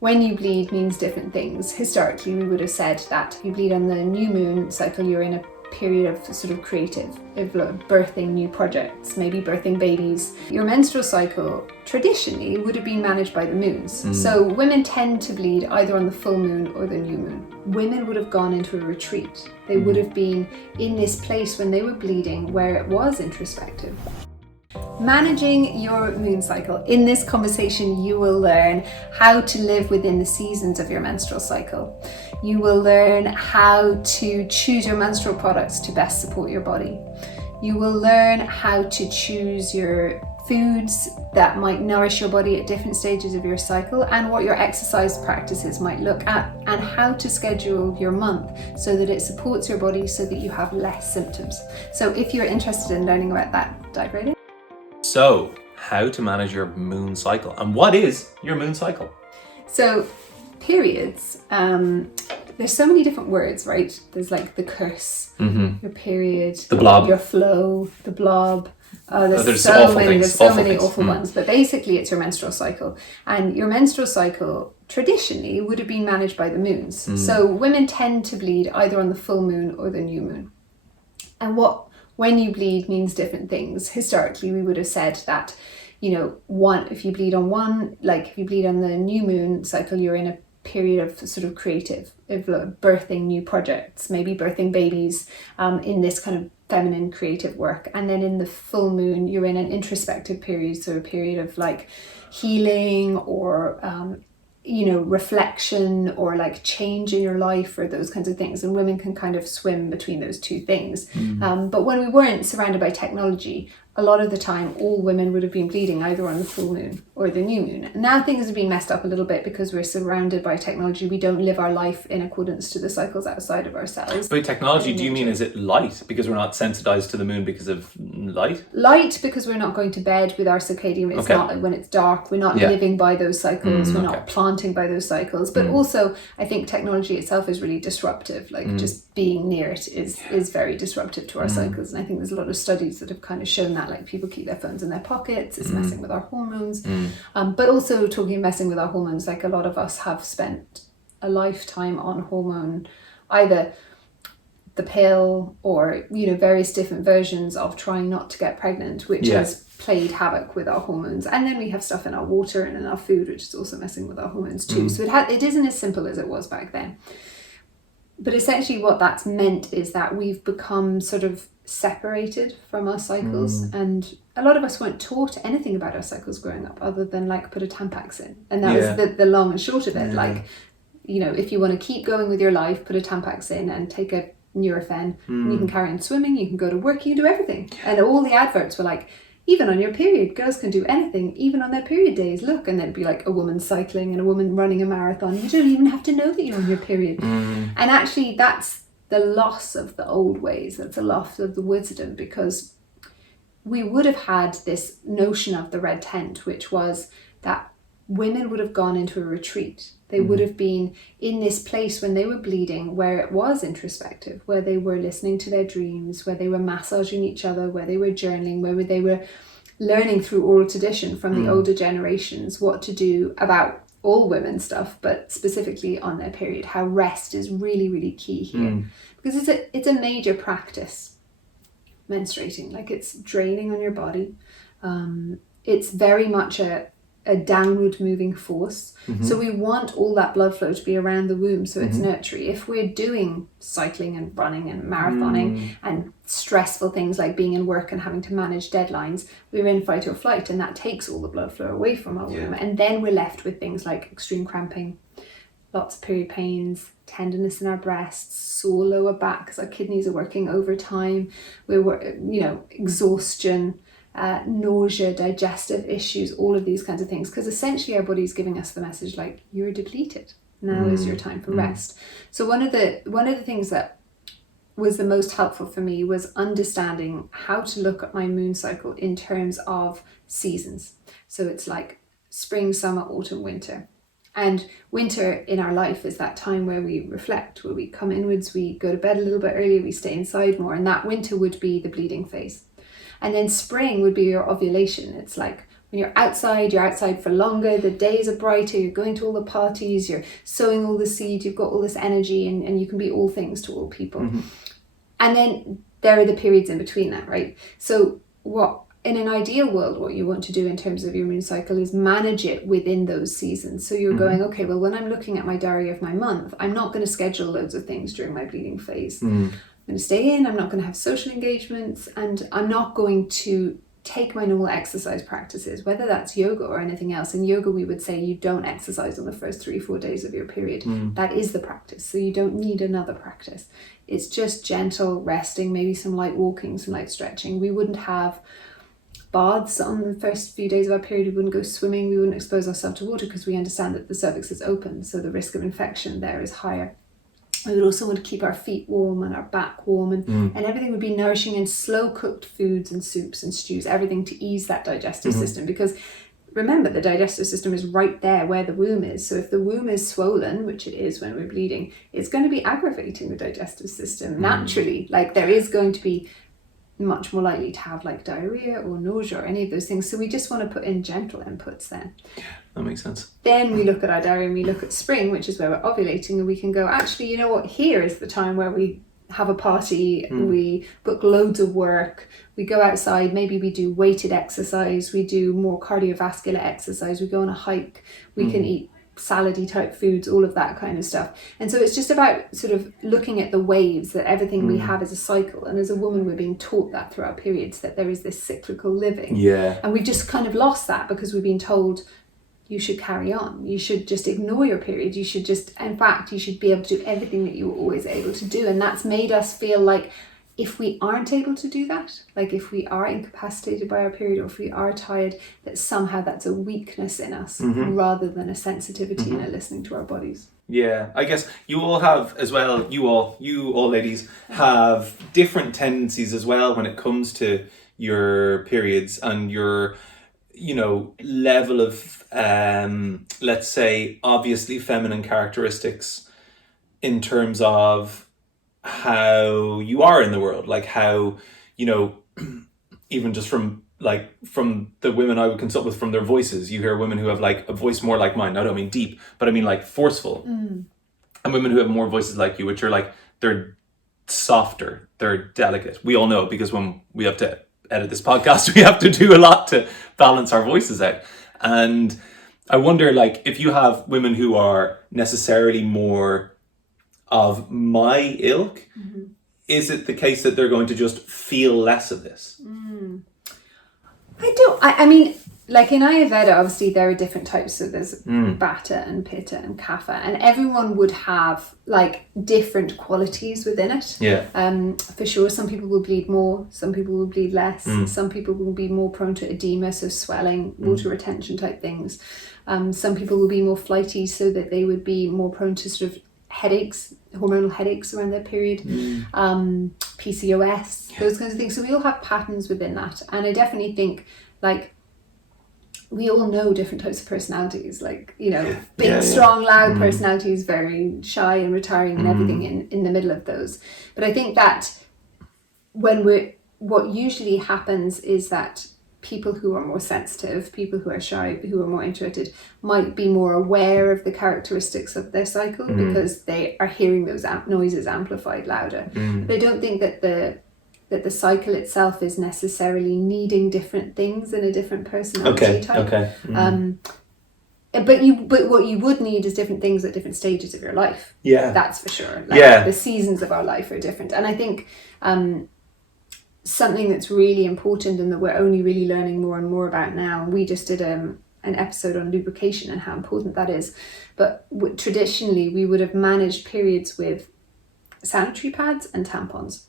When you bleed means different things. Historically, we would have said that if you bleed on the new moon cycle, you're in a period of sort of creative, of birthing new projects, maybe birthing babies. Your menstrual cycle traditionally would have been managed by the moons. So women tend to bleed either on the full moon or the new moon. Women would have gone into a retreat. They would have been in this place when they were bleeding where it was introspective. Managing your moon cycle. In this conversation, you will learn how to live within the seasons of your menstrual cycle. You will learn how to choose your menstrual products to best support your body. You will learn how to choose your foods that might nourish your body at different stages of your cycle, and what your exercise practices might look at, and how to schedule your month so that it supports your body so that you have less symptoms. So if you're interested in learning about that, dive right in. So, how to manage your moon cycle, and what is your moon cycle? So, periods, there's so many different words, right? There's like the curse, your period, The blob. your flow, the blob. There's so awful many, things, there's so awful many things. awful ones. But basically, it's your menstrual cycle, and your menstrual cycle traditionally would have been managed by the moons. So women tend to bleed either on the full moon or the new moon, and when you bleed means different things. Historically, we would have said that, if you bleed on the new moon cycle, you're in a period of sort of creative, of birthing new projects, maybe birthing babies, in this kind of feminine creative work. And then in the full moon, you're in an introspective period, so a period of like healing or reflection or like change in your life or those kinds of things. And women can kind of swim between those two things. But when we weren't surrounded by technology, a lot of the time, all women would have been bleeding either on the full moon or the new moon. Now things have been messed up a little bit because we're surrounded by technology. We don't live our life in accordance to the cycles outside of ourselves. By technology, do you mean is it light? Because we're not sensitized to the moon because of light? Light, because we're not going to bed with our circadian. It's not like when it's dark. We're not living by those cycles. We're not planting by those cycles. But also, I think technology itself is really disruptive. Like just being near it is very disruptive to our cycles. And I think there's a lot of studies that have kind of shown that. Like people keep their phones in their pockets, it's messing with our hormones. But also talking of messing with our hormones, like a lot of us have spent a lifetime on hormone, either the pill or various different versions of trying not to get pregnant, which has played havoc with our hormones. And then we have stuff in our water and in our food which is also messing with our hormones too. So it isn't as simple as it was back then. But essentially what that's meant is that we've become sort of separated from our cycles, and a lot of us weren't taught anything about our cycles growing up other than like put a Tampax in, and that was the long and short of it. Like, if you want to keep going with your life, put a Tampax in and take a Nurofen, and you can carry on swimming, you can go to work, you can do everything. And all the adverts were like, even on your period, girls can do anything, even on their period days, look. And there'd be like a woman cycling and a woman running a marathon. You don't even have to know that you're on your period. And actually that's the loss of the old ways. That's a loss of the wisdom, because we would have had this notion of the red tent, which was that women would have gone into a retreat. They would have been in this place when they were bleeding where it was introspective, where they were listening to their dreams, where they were massaging each other, where they were journaling, where they were learning through oral tradition from the older generations what to do about all women stuff, but specifically on their period, how rest is really, really key here. Because it's a major practice, menstruating. Like, it's draining on your body. It's very much a downward moving force. So we want all that blood flow to be around the womb so it's nurturing. If we're doing cycling and running and marathoning and stressful things like being in work and having to manage deadlines, we're in fight or flight, and that takes all the blood flow away from our womb. And then we're left with things like extreme cramping, lots of period pains, tenderness in our breasts, sore lower back because our kidneys are working overtime, exhaustion, nausea, digestive issues, all of these kinds of things, because essentially our body's giving us the message like, you're depleted, now is your time for rest. So one of the things that was the most helpful for me was understanding how to look at my moon cycle in terms of seasons. So it's like spring, summer, autumn, winter. And winter in our life is that time where we reflect, where we come inwards, we go to bed a little bit earlier, we stay inside more, and that winter would be the bleeding phase. And then spring would be your ovulation. It's like When you're outside for longer, the days are brighter, you're going to all the parties, you're sowing all the seeds, you've got all this energy, and you can be all things to all people. Mm-hmm. And then there are the periods in between that, right? So what, in an ideal world, what you want to do in terms of your moon cycle is manage it within those seasons. So you're going, okay, well, when I'm looking at my diary of my month, I'm not going to schedule loads of things during my bleeding phase. I'm going to stay in, I'm not going to have social engagements, and I'm not going to take my normal exercise practices, whether that's yoga or anything else. In yoga, we would say you don't exercise on the first 3-4 days of your period. That is the practice. So you don't need another practice. It's just gentle resting, maybe some light walking, some light stretching. We wouldn't have baths on the first few days of our period. We wouldn't go swimming. We wouldn't expose ourselves to water because we understand that the cervix is open. So the risk of infection there is higher. We would also want to keep our feet warm and our back warm, and everything would be nourishing and slow cooked foods and soups and stews, everything to ease that digestive system. Because remember, the digestive system is right there where the womb is. So if the womb is swollen, which it is when we're bleeding, it's going to be aggravating the digestive system naturally. Like there is going to be much more likely to have like diarrhea or nausea or any of those things. So we just want to put in gentle inputs then. That makes sense. Then we look at our diary and we look at spring, which is where we're ovulating, and we can go, actually, you know what, here is the time where we have a party, we book loads of work, we go outside, maybe we do weighted exercise, we do more cardiovascular exercise, we go on a hike, we can eat salady type foods, all of that kind of stuff. And so it's just about sort of looking at the waves, that everything we have is a cycle. And as a woman, we're being taught that through our periods, that there is this cyclical living. Yeah. And we've just kind of lost that because we've been told you should carry on. You should just ignore your period. You should just, in fact, you should be able to do everything that you were always able to do. And that's made us feel like if we aren't able to do that, like if we are incapacitated by our period, or if we are tired, that somehow that's a weakness in us rather than a sensitivity and a listening to our bodies. Yeah, I guess you all have as well, you all ladies have different tendencies as well when it comes to your periods and your, you know, level of, let's say, obviously feminine characteristics in terms of how you are in the world, like how, you know, even just from the women I would consult with, from their voices, you hear women who have like a voice more like mine. I don't mean deep, but I mean like forceful. And women who have more voices like you, which are like, they're softer, they're delicate. We all know, because when we have to edit this podcast, we have to do a lot to balance our voices out. And I wonder, like, if you have women who are necessarily more of my ilk, is it the case that they're going to just feel less of this? I mean, like in Ayurveda, obviously there are different types. So there's Vata and Pitta and Kapha, and everyone would have like different qualities within it. Yeah. For sure, some people will bleed more, some people will bleed less, some people will be more prone to edema, so swelling, water retention type things. Some people will be more flighty, so that they would be more prone to sort of headaches, hormonal headaches around their period, PCOS, those kinds of things. So we all have patterns within that. And I definitely think, like, we all know different types of personalities, like, you know, big, strong, loud personalities, very shy and retiring and everything in the middle of those. But I think that what usually happens is that people who are more sensitive, people who are shy, who are more introverted, might be more aware of the characteristics of their cycle because they are hearing those noises amplified louder. But I don't think that the cycle itself is necessarily needing different things in a different personality type. But what you would need is different things at different stages of your life. Yeah, that's for sure. Like, the seasons of our life are different, and I think something that's really important and that we're only really learning more and more about now. We just did an episode on lubrication and how important that is. But traditionally, we would have managed periods with sanitary pads and tampons.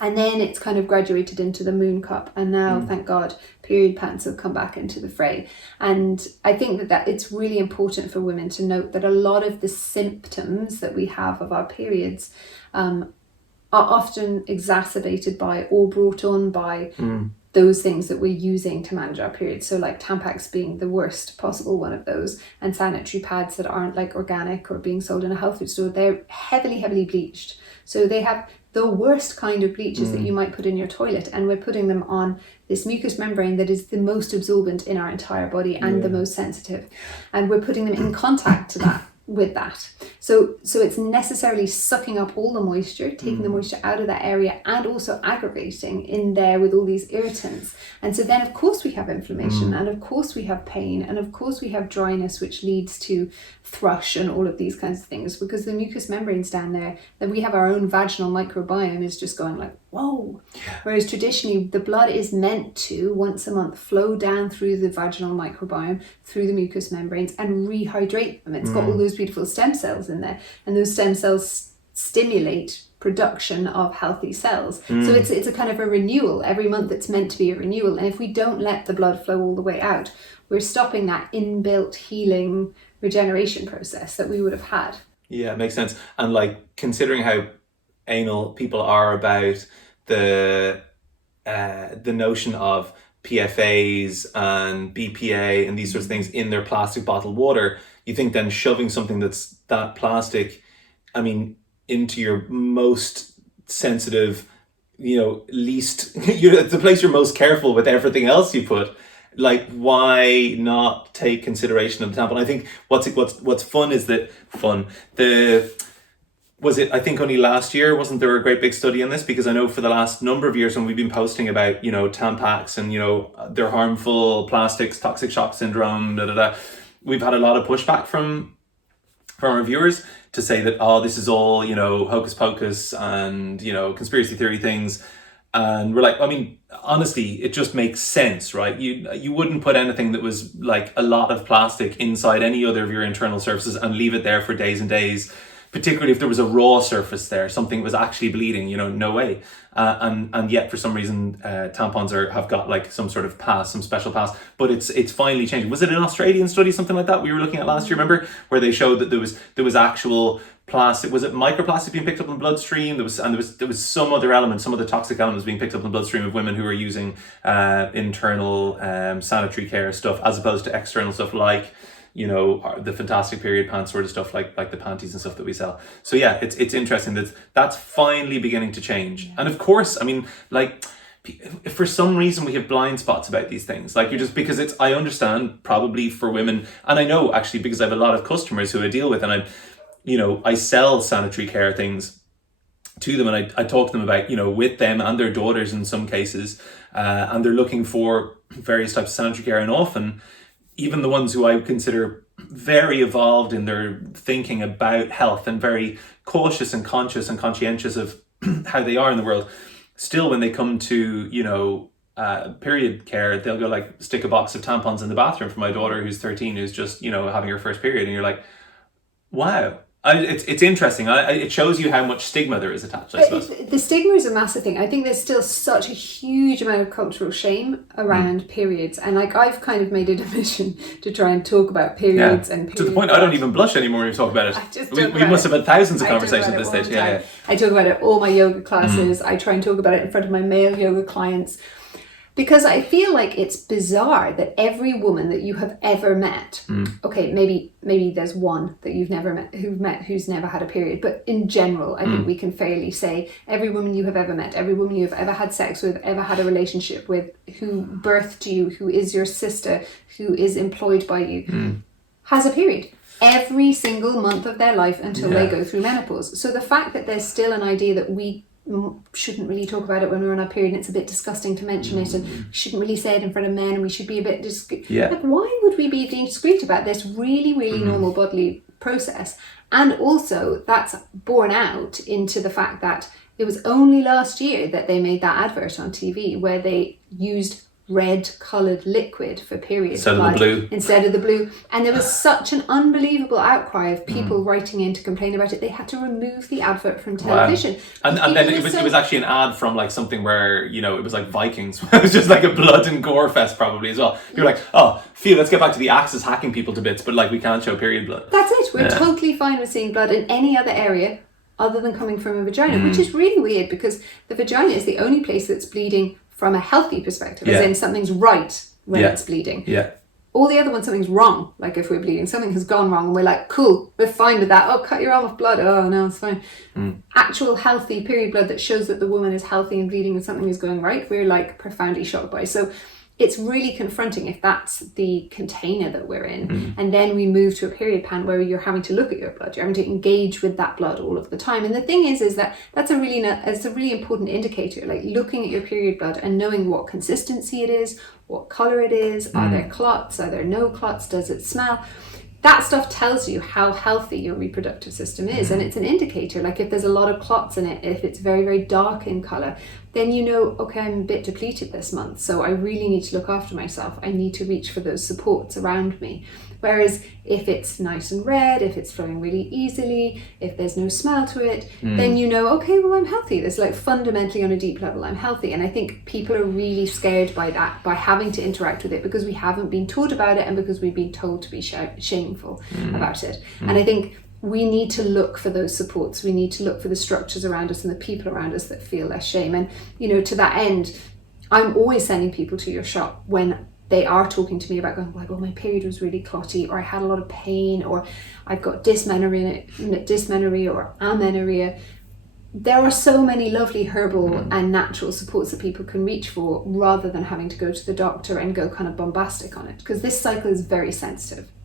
And then it's kind of graduated into the moon cup. And now, thank God, period pads have come back into the fray. And I think that it's really important for women to note that a lot of the symptoms that we have of our periods are often exacerbated by or brought on by those things that we're using to manage our periods. So like Tampax being the worst possible one of those, and sanitary pads that aren't like organic or being sold in a health food store, they're heavily bleached. So they have the worst kind of bleaches that you might put in your toilet, and we're putting them on this mucous membrane that is the most absorbent in our entire body and the most sensitive, and we're putting them in contact to that with that. So it's necessarily sucking up all the moisture, taking the moisture out of that area, and also aggregating in there with all these irritants. And so then of course we have inflammation, and of course we have pain, and of course we have dryness, which leads to thrush and all of these kinds of things, because the mucous membranes down there, that we have our own vaginal microbiome, is just going like, whoa. Whereas traditionally the blood is meant to once a month flow down through the vaginal microbiome, through the mucous membranes, and rehydrate them. It's got all those beautiful stem cells in there, and those stem cells stimulate production of healthy cells. So it's a kind of a renewal. Every month it's meant to be a renewal, and if we don't let the blood flow all the way out, we're stopping that inbuilt healing regeneration process that we would have had. Yeah, it makes sense. And like, considering how anal people are about the notion of PFAs and BPA and these sorts of things in their plastic bottled water, you think then shoving something that's that plastic, I mean, into your most sensitive, least, the place you're most careful with everything else you put, like, why not take consideration of the tampon? I think what's fun is that I think only last year, wasn't there a great big study on this? Because I know for the last number of years when we've been posting about, Tampax and, their harmful plastics, toxic shock syndrome, we've had a lot of pushback from our viewers to say that, this is all, hocus pocus and, conspiracy theory things. And we're like, I mean, honestly, it just makes sense, right? You wouldn't put anything that was like a lot of plastic inside any other of your internal surfaces and leave it there for days and days, particularly if there was a raw surface there, something that was actually bleeding, no way. And yet for some reason, tampons have got like some sort of pass, some special pass, but it's finally changing. Was it an Australian study, something like that we were looking at last year, remember? Where they showed that there was actual plastic, was it microplastic being picked up in the bloodstream? There was some other element, some of the toxic elements being picked up in the bloodstream of women who were using internal sanitary care stuff, as opposed to external stuff like, the fantastic period pants sort of stuff, like the panties and stuff that we sell. So yeah, it's interesting that's finally beginning to change. And of course, I mean, like, for some reason we have blind spots about these things. Like, because I understand probably for women, and I know actually because I have a lot of customers who I deal with, and I sell sanitary care things to them, and I talk to them about, with them and their daughters in some cases, and they're looking for various types of sanitary care, and often even the ones who I would consider very evolved in their thinking about health and very cautious and conscious and conscientious of how they are in the world, still when they come to, period care, they'll go like, stick a box of tampons in the bathroom for my daughter who's 13, who's just, having her first period. And you're like, wow. It's interesting. It shows you how much stigma there is attached, I suppose. The stigma is a massive thing. I think there's still such a huge amount of cultural shame around periods, and like, I've kind of made it a mission to try and talk about periods and periods. To the point I don't even blush anymore when we talk about it. We must have had thousands of conversations at this stage. Yeah. I talk about it all my yoga classes. I try and talk about it in front of my male yoga clients. Because I feel like it's bizarre that every woman that you have ever met, okay, maybe there's one that you've never met who's never had a period, but in general, I think we can fairly say every woman you have ever met, every woman you've ever had sex with, ever had a relationship with, who birthed you, who is your sister, who is employed by you, has a period every single month of their life until they go through menopause. So the fact that there's still an idea that we shouldn't really talk about it when we're on our period, and it's a bit disgusting to mention it, and we shouldn't really say it in front of men, and we should be a bit discreet. Like, why would we be discreet about this really, really normal bodily process? And also that's borne out into the fact that it was only last year that they made that advert on TV where they used red coloured liquid for period instead of the blue, and there was such an unbelievable outcry of people writing in to complain about it. They had to remove the advert from television. And then it was actually an ad from like something where, it was like Vikings. It was just like a blood and gore fest probably as well. You're like, let's get back to the Axis hacking people to bits, but like, we can't show period blood. That's it. We're totally fine with seeing blood in any other area other than coming from a vagina, which is really weird, because the vagina is the only place that's bleeding from a healthy perspective, as in something's right when it's bleeding. All the other ones, something's wrong. Like if we're bleeding, something has gone wrong and we're like, cool, we're fine with that. Oh, cut your arm off, blood. Oh, no, it's fine. Actual healthy period blood that shows that the woman is healthy and bleeding and something is going right, we're like profoundly shocked by. So it's really confronting if that's the container that we're in. And then we move to a period pan where you're having to look at your blood, you're having to engage with that blood all of the time. And the thing is that it's a really important indicator, like looking at your period blood and knowing what consistency it is, what color it is, are there clots, are there no clots, does it smell? That stuff tells you how healthy your reproductive system is. And it's an indicator, like if there's a lot of clots in it, if it's very, very dark in color, then you know, okay, I'm a bit depleted this month, so I really need to look after myself. I need to reach for those supports around me. Whereas if it's nice and red, if it's flowing really easily, if there's no smell to it, then you know, okay, well, I'm healthy. There's like fundamentally on a deep level, I'm healthy. And I think people are really scared by that, by having to interact with it, because we haven't been taught about it and because we've been told to be shameful about it. And I think we need to look for those supports. We need to look for the structures around us and the people around us that feel less shame. And, you know, to that end, I'm always sending people to your shop when they are talking to me about going, like, oh, my period was really clotty, or I had a lot of pain, or I've got dysmenorrhea or amenorrhea. There are so many lovely herbal and natural supports that people can reach for rather than having to go to the doctor and go kind of bombastic on it, because this cycle is very sensitive.